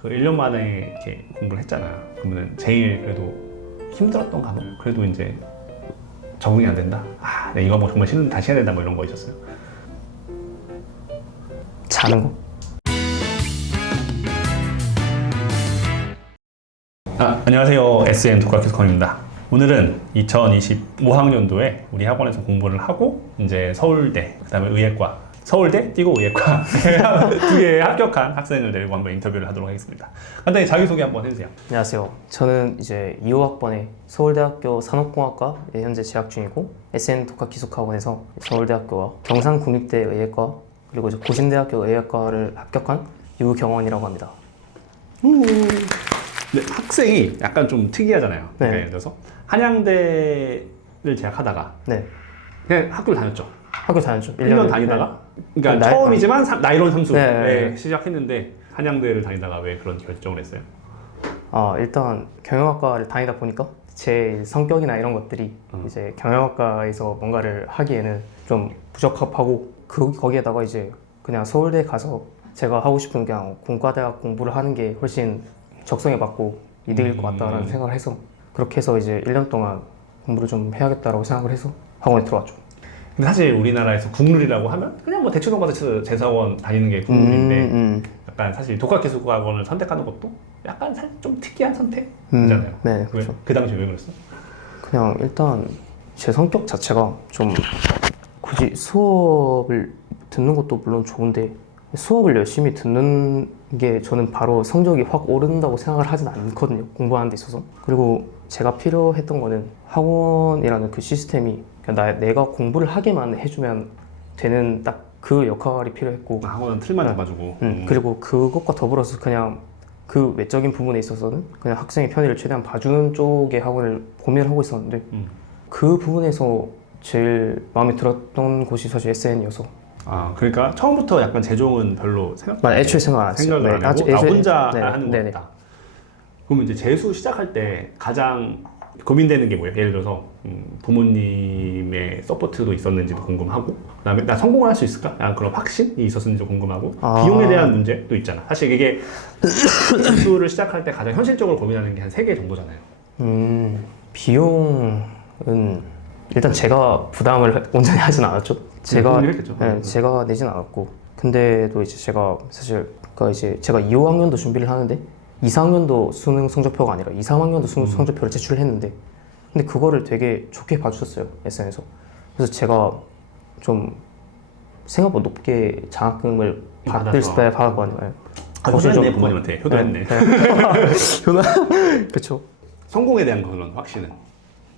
그 1년 만에 이렇게 공부를 했잖아. 그러면 제일 그래도 힘들었던 과목? 그래도 이제 적응이 안 된다? 아, 내 이거 뭐 정말 싫은데 다시 해야 된다 뭐 이런 거 있었어요? 자는 거. 안녕하세요. SN 독학교수건입니다. 오늘은 2025학년도에 우리 학원에서 공부를 하고 이제 서울대, 그 다음에 의예과, 서울대 뛰고 의예과 두 개에 합격한 학생을 데리고 한번 인터뷰를 하도록 하겠습니다. 간단히 자기소개 한번 해주세요. 안녕하세요. 저는 이제 2호학번에 서울대학교 산업공학과에 현재 재학 중이고 SN 독학기숙학원에서 서울대학교와 경상국립대 의예과 그리고 이제 고신대학교 의예과를 합격한 유경원이라고 합니다. 근데 학생이 약간 좀 특이하잖아요. 네. 그러니까 예를 들어서 한양대를 재학하다가 네, 그냥 학교를 다녔죠. 학교 다녔죠. 1년 다니다가 그러니까 나이- 처음이지만 나이론 삼수에 네. 시작했는데 한양대를 다니다가 왜 그런 결정을 했어요? 일단 경영학과를 다니다 보니까 제 성격이나 이런 것들이 이제 경영학과에서 뭔가를 하기에는 좀 부적합하고 거기에다가 이제 그냥 서울대 가서 제가 하고 싶은 그냥 공과대학 공부를 하는 게 훨씬 적성에 맞고 이득일 것 같다라는 생각을 해서 그렇게 해서 이제 1년 동안 공부를 좀 해야겠다라고 생각을 해서 학원에 들어왔죠. 근데 사실 우리나라에서 국룰이라고 하면 그냥 뭐 대치동 가서 재사원 다니는 게 국룰인데 약간 사실 독학기숙학원을 선택하는 것도 약간 좀 특이한 선택이잖아요. 네, 그렇죠. 그 당시 왜 그랬어? 그냥 일단 제 성격 자체가 좀 굳이 수업을 듣는 것도 물론 좋은데 수업을 열심히 듣는 게 저는 바로 성적이 확 오른다고 생각을 하진 않거든요. 공부하는 데 있어서. 그리고 제가 필요했던 거는 학원이라는 그 시스템이 그냥 내가 공부를 하게만 해주면 되는 딱 그 역할이 필요했고 학원은 틀만 잡아주고 그리고 그것과 더불어서 그냥 그 외적인 부분에 있어서는 그냥 학생의 편의를 최대한 봐주는 쪽의 학원을 고민을 하고 있었는데 그 부분에서 제일 마음에 들었던 곳이 사실 SN이어서 그러니까 처음부터 약간 재종은 별로 애초에 생각 안 했어요. 생각을 안 하고 혼자 네, 하는 네네. 거다. 그러면 이제 재수 시작할 때 가장 고민되는 게 뭐예요? 예를 들어서 부모님의 서포트도 있었는지도 궁금하고 그다음에 나 성공을 할 수 있을까? 약간 그런 확신이 있었는지도 궁금하고 비용에 대한 문제도 있잖아. 사실 이게 재수를 시작할 때 가장 현실적으로 고민하는 게 한 3개 정도잖아요. 비용은 일단 제가 부담을 온전히 하진 않았죠. 제가 제가 내진 않았고 근데도 이제 제가 사실 제가 2, 5학년도 준비를 하는데 2, 4학년도 수능 성적표가 아니라 2, 3학년도 수능 성적표를 제출을 했는데 근데 그거를 되게 좋게 봐주셨어요. SN에서. 그래서 제가 좀 생각보다 높게 장학금을 받았거든요. 효도했네 부모님한테. 효도했네. 그렇죠. 성공에 대한 그런 확신은?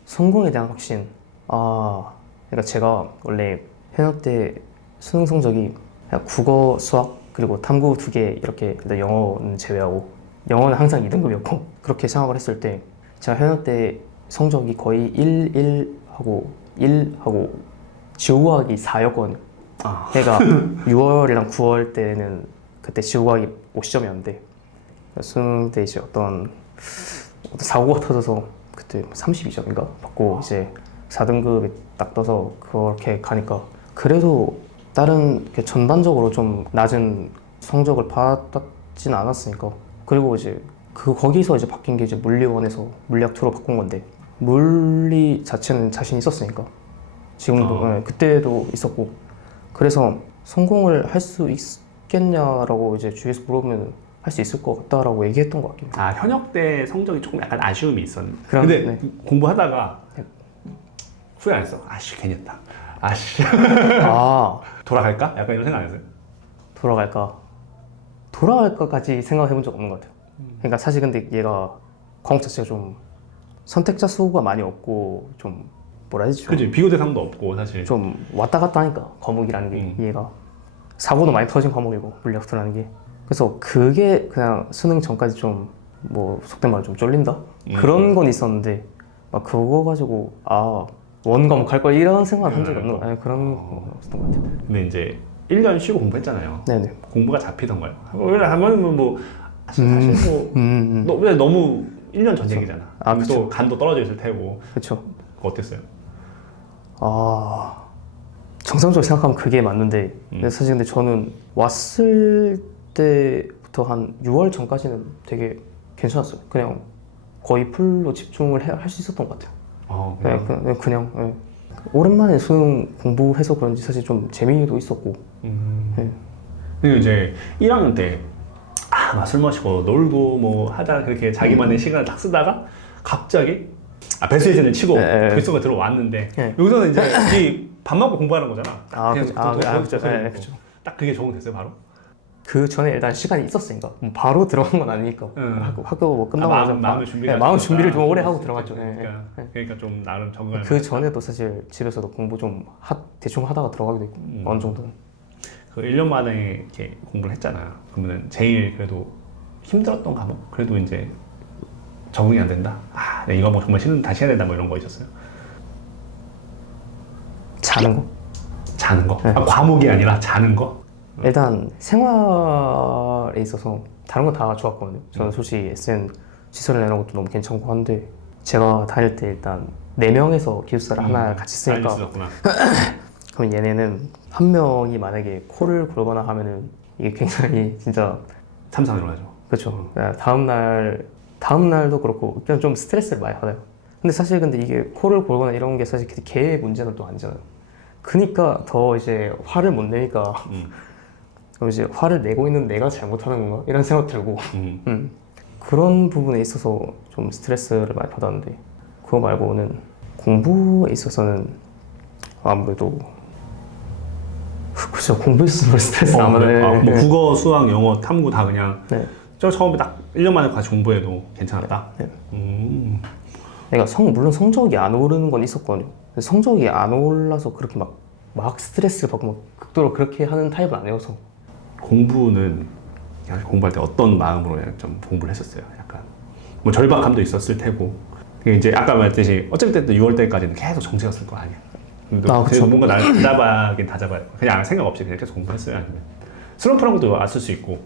성공에 대한 확신. 그러니까 제가 원래 현역 때 수능 성적이 그냥 국어, 수학 그리고 탐구 2개 이렇게 일단 영어는 제외하고 영어는 항상 2등급이었고 그렇게 생각을 했을 때 제가 현역 때 성적이 거의 1하고 지구과학이 4였거든요. 그러니까 6월이랑 9월 때는 그때 지구과학이 50점이었는데 수능 때 이제 어떤 사고가 터져서 그때 32점인가 받고 이제 4등급에 딱 떠서 그렇게 가니까 그래도 다른 전반적으로 좀 낮은 성적을 받았진 않았으니까 그리고 이제 거기서 이제 바뀐 게 이제 물리원에서 물리학 2로 바꾼 건데 물리 자체는 자신 있었으니까 지금도 그때도 있었고 그래서 성공을 할 수 있겠냐라고 이제 주위에서 물어보면 할 수 있을 것 같다라고 얘기했던 것 같긴 해요. 현역 때 성적이 조금 약간 아쉬움이 있었는데 근데 근데 공부하다가 후회 안 했어. 괜히 했다. 돌아갈까? 약간 이런 생각 안 했어요? 돌아갈까까지 생각해 본 적 없는 것 같아요. 그러니까 사실 근데 얘가 과목 자체가 좀 선택자 수가 많이 없고 좀 뭐라 해야 되지? 그치, 비교 대상도 없고 사실 좀 왔다 갔다 하니까 과목이라는 게 얘가 사고도 많이 터진 과목이고 물리학도라는 게 그래서 그게 그냥 수능 전까지 좀 뭐 속된 말로 좀 쫄린다? 그런 건 있었는데 막 그거 가지고 원 과목 할 거야 이런 생각은 한 적이 없는 거 그런 건 없었던 것 같아요. 근데 이제 1년 쉬고 공부했잖아요. 네네. 공부가 잡히던가요? 하면 사실 너무 1년 전 얘기잖아. 또 간도 떨어져 있을 테고. 그렇죠. 어땠어요? 정상적으로 생각하면 그게 맞는데 근데 사실 근데 저는 왔을 때부터 5월부터 한 6월 전까지는 되게 괜찮았어요. 그냥 거의 풀로 집중을 할 수 있었던 것 같아요. 그냥 예. 오랜만에 수능 공부해서 그런지 사실 좀 재미도 있었고. 예. 그리고 이제 1학년 때 술 마시고 놀고 뭐 하다가 그렇게 자기만의 시간을 딱 쓰다가 갑자기 배수혜제는 치고 결승가 들어왔는데 여기서는 이제 이 밥 먹고 공부하는 거잖아. 그렇죠. 딱 그게 적응됐어요 바로? 그 전에 일단 시간이 있었으니까 바로 들어간 건 아니니까 학교 뭐 끝나고 나서 마음 준비를 좀 오래 하고 들어갔죠. 그러니까 좀 나름 적응을. 그 전에도 사실 집에서도 공부 좀 대충 하다가 들어가기도 했고 어느 정도는. 그 1년 만에 이렇게 공부를 했잖아. 그러면 제일 그래도 힘들었던 과목? 그래도 이제 적응이 안 된다. 이거 뭐 정말 다시 해야 된다 뭐 이런 거 있었어요? 자는 거. 자는 거? 과목이 아니라 자는 거? 일단 생활에 있어서 다른 건 다 좋았거든요. 저는 솔직히 SN 시설을 내는 것도 너무 괜찮고 한데 제가 다닐 때 일단 4명에서 기숙사를 하나 같이 쓰니까 그럼 얘네는 한 명이 만약에 코를 골거나 하면은 이게 굉장히 진짜 참상으로 하죠. 그렇죠. 다음 날도 그렇고 그냥 좀 스트레스를 많이 받아요. 근데 사실 이게 코를 골거나 이런 게 사실 걔의 문제는 또 아니잖아요. 그러니까 더 이제 화를 못 내니까 그럼 이제 화를 내고 있는 내가 잘못하는 건가? 이런 생각 들고 그런 부분에 있어서 좀 스트레스를 많이 받았는데 그거 말고는 공부에 있어서는 아무래도 그렇죠. 공부에 있어서 스트레스 안 받아요. 뭐 국어, 수학, 영어, 탐구 다 그냥 저 처음에 딱 1년 만에 같이 공부해도 괜찮았다? 그러니까 물론 성적이 안 오르는 건 있었거든요. 성적이 안 올라서 그렇게 막 스트레스를 받고 막 극도로 그렇게 하는 타입은 아니어서. 공부는 공부할 때 어떤 마음으로 좀 공부를 했었어요? 약간 뭐 절박함도 있었을 테고 이제 아까 말했듯이 어차피 또 6월 때까지는 계속 정시였을 거 아니야. 그쵸. 뭔가 다 잡아야 그냥 생각 없이 그냥 계속 공부했어요? 아니면 슬럼프라는 것도 왔을 수 있고.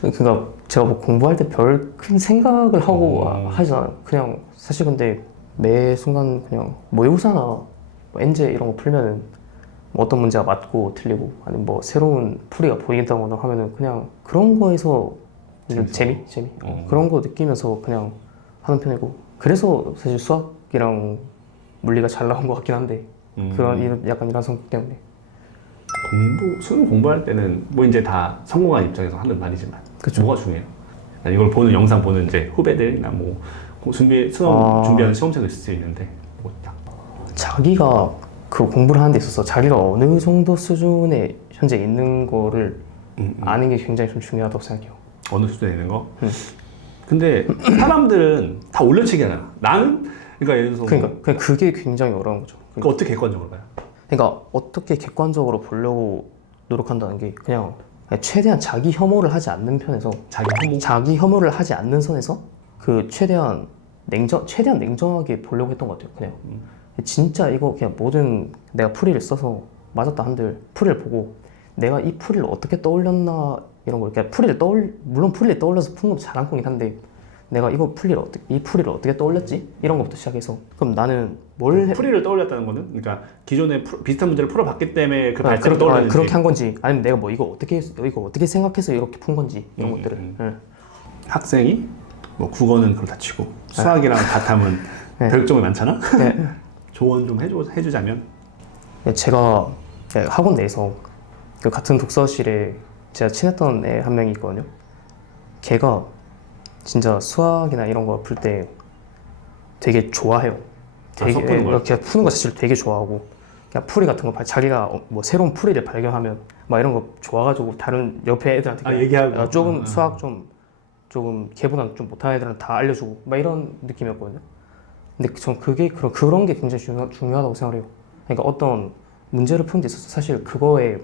그러니까 제가 뭐 공부할 때 별 큰 생각을 하고 하지 않아요. 그냥 사실 근데 매 순간 그냥 모의고사나 뭐 엔제 이런 거 풀면은 뭐 어떤 문제가 맞고 틀리고 아니면 뭐 새로운 풀이가 보인다거나 하면은 그냥 그런 거에서 재미? 그런 거 느끼면서 그냥 하는 편이고 그래서 사실 수학이랑 물리가 잘 나온 것 같긴 한데 약간 이런 성격 때문에 수능 공부할 때는 뭐 이제 다 성공한 입장에서 하는 말이지만 그쵸. 뭐가 중요해요? 이걸 보는 영상 보는 이제 후배들이나 뭐 수능 준비하는 시험생도 있을 수 있는데 뭐 딱 자기가 그 공부를 하는 데 있어서 자기가 어느 정도 수준에 현재 있는 거를 아는 게 굉장히 좀 중요하다고 생각해요. 어느 수준에 있는 거? 근데 사람들은 다 올려치기 하잖아. 나는 그러니까 예를 들어서 그러니까 그게 굉장히 어려운 거죠. 그러니까 어떻게 객관적으로 봐요? 그러니까 어떻게 객관적으로 보려고 노력한다는 게 그냥 최대한 자기 혐오를 하지 않는 편에서 자기 혐오를 하지 않는 선에서 그 최대한 냉정하게 보려고 했던 것 같아요. 그냥 진짜 이거 그냥 모든 내가 풀이를 써서 맞았다 한들 풀이를 보고 내가 이 풀이를 어떻게 떠올렸나 이런 걸 그러니까 물론 풀이를 떠올려서 푼 것도 잘한 거긴 한데 내가 이 풀이를 어떻게 떠올렸지? 이런 것부터 시작해서 그럼 나는 풀이를 떠올렸다는 거는 그러니까 기존에 비슷한 문제를 풀어봤기 때문에 그 발전을 떠올렸는지 그렇게 한 건지 아니면 내가 뭐 이거 어떻게 생각해서 이렇게 푼 건지 이런 것들을 학생이 뭐 국어는 그걸 다 치고 수학이랑 다탐은 별점이 많잖아? 조언 좀 해주자면 제가 학원 내에서 그 같은 독서실에 제가 친했던 애 한 명이 있거든요. 걔가 진짜 수학이나 이런 거 풀 때 되게 좋아해요. 되게 푸는 거 자체를 되게 좋아하고 그냥 풀이 같은 거 자기가 뭐 새로운 풀이를 발견하면 막 이런 거 좋아가지고 다른 옆에 애들한테 얘기하고 조금 수학 조금 걔보다 좀 못하는 애들은 다 알려주고 막 이런 느낌이었거든요. 근데 전 그런 게 굉장히 중요하다고 생각해요. 그러니까 어떤 문제를 푸는 데 있어서 사실 그거에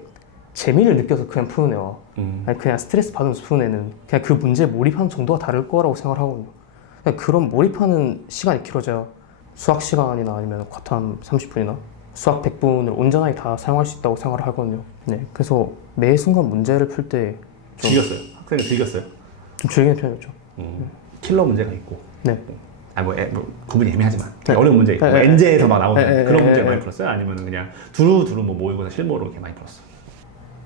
재미를 느껴서 그냥 푸는 애와 아니 그냥 스트레스 받으면서 푸는 애는 그냥 그 문제에 몰입하는 정도가 다를 거라고 생각을 하거든요. 그냥 그런 몰입하는 시간이 길어져야 수학 시간이나 아니면 과탐 30분이나 수학 100분을 온전하게 다 사용할 수 있다고 생각을 하거든요. 네, 그래서 매 순간 문제를 풀 때 즐겼어요? 학생이 즐겼어요? 좀 즐기는 편이었죠. 킬러 문제가 있고 네. 뭐 구분이 애매하지만 어려운 문제 있고 엔제에서 막 나오는 그런 문제 많이 풀었어요? 아니면 그냥 두루두루 뭐 모의고사 실무로 이렇게 많이 풀었어요?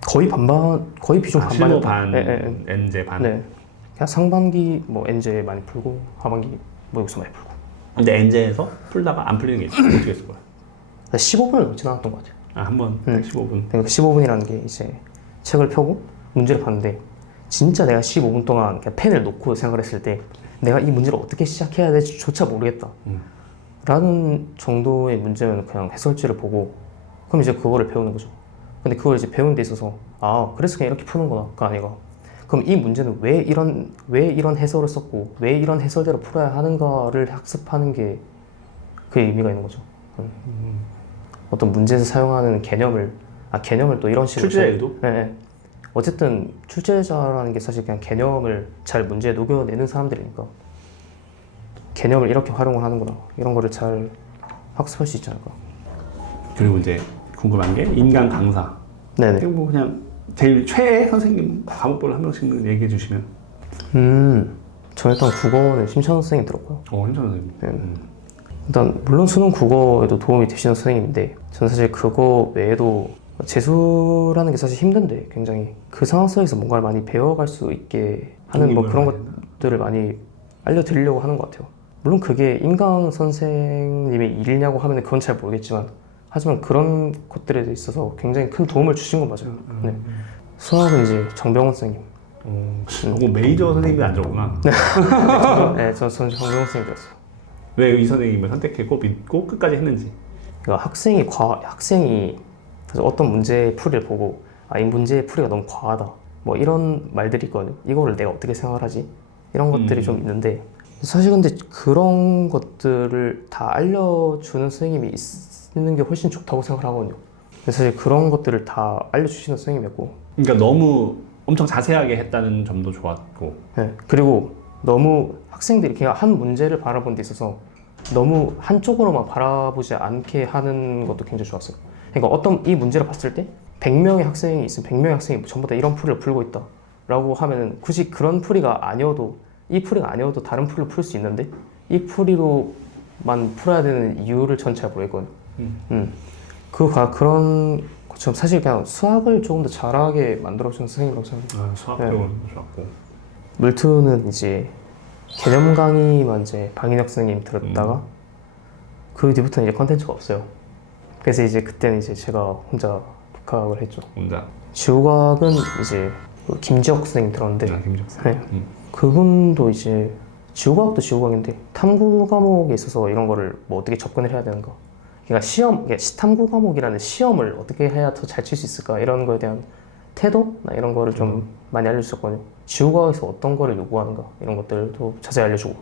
거의 반반, 거의 비중 실무 반반이었던. 반, 네, 엔제 반. 네. 그냥 상반기 뭐 엔제 많이 풀고 하반기 뭐 여기서 많이 풀고. 근데 엔제에서 풀다가 안 풀리는 게 있어. 어떻게 했을 거야? 15분을 넘지는 않았던 것 같아요. 아, 한 번 15분. 그러니까 15분이라는 게 이제 책을 펴고 문제를 봤는데 진짜 내가 15분 동안 그냥 펜을 놓고 생각을 했을 때 내가 이 문제를 어떻게 시작해야 될지조차 모르겠다. 라는 정도의 문제면 그냥 해설지를 보고 그럼 이제 그거를 배우는 거죠. 근데 그걸 이제 배우는 데 있어서 아 그래서 그냥 이렇게 푸는구나가 아니라 그럼 이 문제는 왜 이런 해설을 썼고 왜 이런 해설대로 풀어야 하는가를 학습하는 게 그 의미가 있는 거죠. 어떤 문제에서 사용하는 개념을 또 이런 식으로 출제 의도? 네. 어쨌든 출제자라는 게 사실 그냥 개념을 잘 문제에 녹여내는 사람들이니까 개념을 이렇게 활용을 하는구나 이런 거를 잘 학습할 수 있지 않을까. 그리고 이제 궁금한 게 인간 강사. 네네. 이거 뭐 그냥 제일 최애 선생님 과목별로 한 명씩 얘기해 주시면. 저 일단 국어는 심찬 선생님 들었고요. 현찬 선생님. 네. 일단 물론 수능 국어에도 도움이 되시는 선생님인데 저는 사실 그거 외에도 재수라는 게 사실 힘든데 굉장히 그 상황 속에서 뭔가를 많이 배워갈 수 있게 하는 뭐 그런 것들을 많이 알려드리려고 하는 것 같아요. 물론 그게 인강 선생님의 일이냐고 하면 그건 잘 모르겠지만 하지만 그런 것들에 있어서 굉장히 큰 도움을 주신 건 맞아요. 네. 수학은 이제 정병원 선생님. 뭐 메이저 선생님이 안 들었구나. 네, 저는 정병원 선생님이었어요. 왜 이 선생님을 선택했고 믿고 끝까지 했는지. 그러니까 학생이 그래서 어떤 문제의 풀이를 보고 이 문제의 풀이가 너무 과하다 뭐 이런 말들이 있거든요. 이거를 내가 어떻게 생각하지? 이런 것들이 좀 있는데 사실 근데 그런 것들을 다 알려주는 선생님이 있는 게 훨씬 좋다고 생각을 하거든요. 근데 사실 그런 것들을 다 알려주시는 선생님이었고 그러니까 너무 엄청 자세하게 했다는 점도 좋았고. 네. 그리고 너무 학생들이 그냥 한 문제를 바라보는 데 있어서 너무 한쪽으로만 바라보지 않게 하는 것도 굉장히 좋았어요. 그러니까 어떤 이 문제를 봤을 때 100명의 학생이 있으면 100명의 학생이 전부 다 이런 풀이를 풀고 있다 라고 하면은 굳이 그런 풀이가 아니어도 이 풀이가 아니어도 다른 풀을 풀 수 있는데 이 풀이로만 풀어야 되는 이유를 전 잘 모르겠거든요. 그런 것처럼 사실 그냥 수학을 조금 더 잘하게 만들어주는 선생님이라고 생각해요. 수학 배우는 거 좋았고. 물투는 이제 개념 강의만 이제 방인혁 선생님 들었다가 그 뒤부터는 이제 컨텐츠가 없어요. 그래서 이제 그때는 이제 제가 혼자 독학을 했죠. 혼자. 지구과학은 이제 그 김지혁 선생님 들었는데 김지혁 네. 그분도 이제 지구과학도 지구과학인데 탐구 과목에 있어서 이런 거를 뭐 어떻게 접근을 해야 되는가. 그러니까 탐구 과목이라는 시험을 어떻게 해야 더 잘 칠 수 있을까 이런 거에 대한 태도나 이런 거를 좀 많이 알려주셨거든요. 지구과학에서 어떤 거를 요구하는가 이런 것들도 자세히 알려주고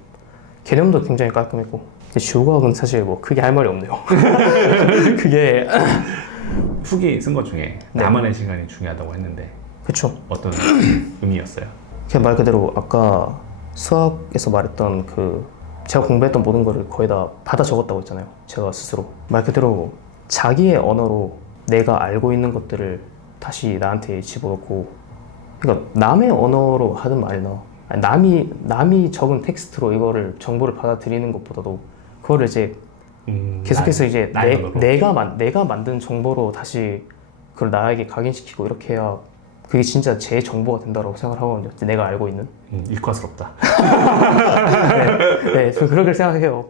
개념도 굉장히 깔끔했고 근데 지구과학은 사실 뭐 크게 할 말이 없네요. 그게 후기 쓴 것 중에 나만의 시간이 중요하다고 했는데 그쵸. 어떤 의미였어요? 그냥 말 그대로 아까 수학에서 말했던 그 제가 공부했던 모든 거를 거의 다 받아 적었다고 했잖아요. 제가 스스로 말 그대로 자기의 언어로 내가 알고 있는 것들을 다시 나한테 집어넣고 그러니까 남의 언어로 하든 말이나 남이 적은 텍스트로 이거를 정보를 받아들이는 것보다도 그거를 이제 계속해서 이제 내가 만든 정보로 다시 그걸 나에게 각인시키고 이렇게 해야 그게 진짜 제 정보가 된다고 생각을 하거든요. 내가 알고 있는. 이과스럽다. 네, 저 그렇게 생각해요.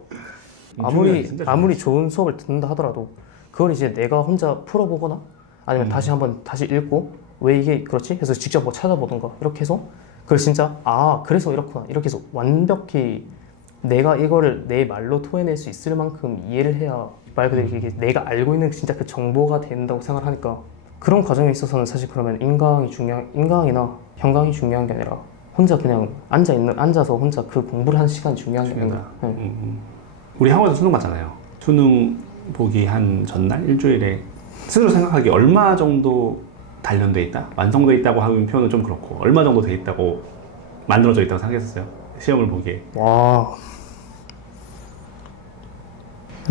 진짜 아무리 좋은 수업을 듣는다 하더라도 그걸 이제 내가 혼자 풀어보거나 아니면 다시 읽고 왜 이게 그렇지? 해서 직접 뭐 찾아보던가 이렇게 해서 그걸 진짜 그래서 이렇구나 이렇게 해서 완벽히 내가 이거를 내 말로 토해낼 수 있을 만큼 이해를 해야 말 그대로 이게 내가 알고 있는 진짜 그 정보가 된다고 생각을 하니까 그런 과정에 있어서는 사실 그러면 인강이나 현강이 중요한 게 아니라 혼자 그냥 앉아서 혼자 그 공부를 하는 시간이 중요한 게 아닌가. 우리 학원에서 수능 봤잖아요. 수능 보기 한 전날 일주일에 스스로 생각하기 얼마 정도 단련돼 있다? 완성돼 있다고 하는 표현은 좀 그렇고 얼마 정도 돼 있다고 만들어져 있다고 생각했었어요. 시험을 보기에. 와.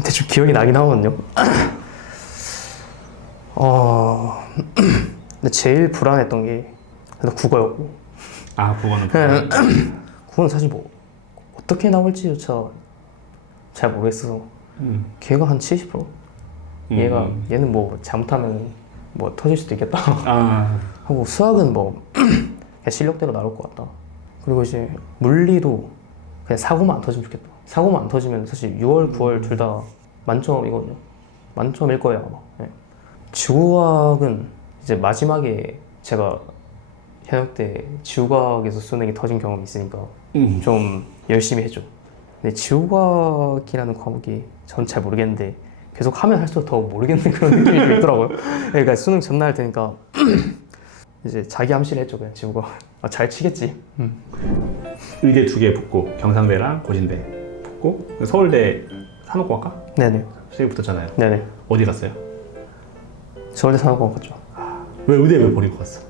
대충 기억이 나긴 하거든요. 근데 제일 불안했던 게 국어였고. 국어는 국어는 사실 뭐 어떻게 나올지조차 잘 모르겠어서 걔가 한 70%? 얘는 뭐 잘못하면 뭐 터질 수도 있겠다 아, 하고 수학은 뭐 그냥 실력대로 나올 것 같다. 그리고 이제 물리도 그냥 사고만 안 터지면 좋겠다. 사고만 안 터지면 사실 6월, 9월 둘 다 만점이거든요. 만점일 거예요 아마. 네. 지구과학은 이제 마지막에 제가 현역 때 지구과학에서 수능이 터진 경험이 있으니까 좀 열심히 했죠. 근데 지구과학이라는 과목이 전 잘 모르겠는데 계속 하면 할수록 더 모르겠는 그런 느낌이 좀 있더라고요. 그러니까 수능 전날 되니까 이제 자기 암시를 했죠. 그냥 지구과학. 아, 잘 치겠지. 의대 2개 붙고 경상대랑 고신대 붙고 서울대 산업공학과 네네. 수입 붙었잖아요. 네네. 어디 갔어요? 서울대 산업공학 갔죠. 왜 의대 왜 버리고 갔어?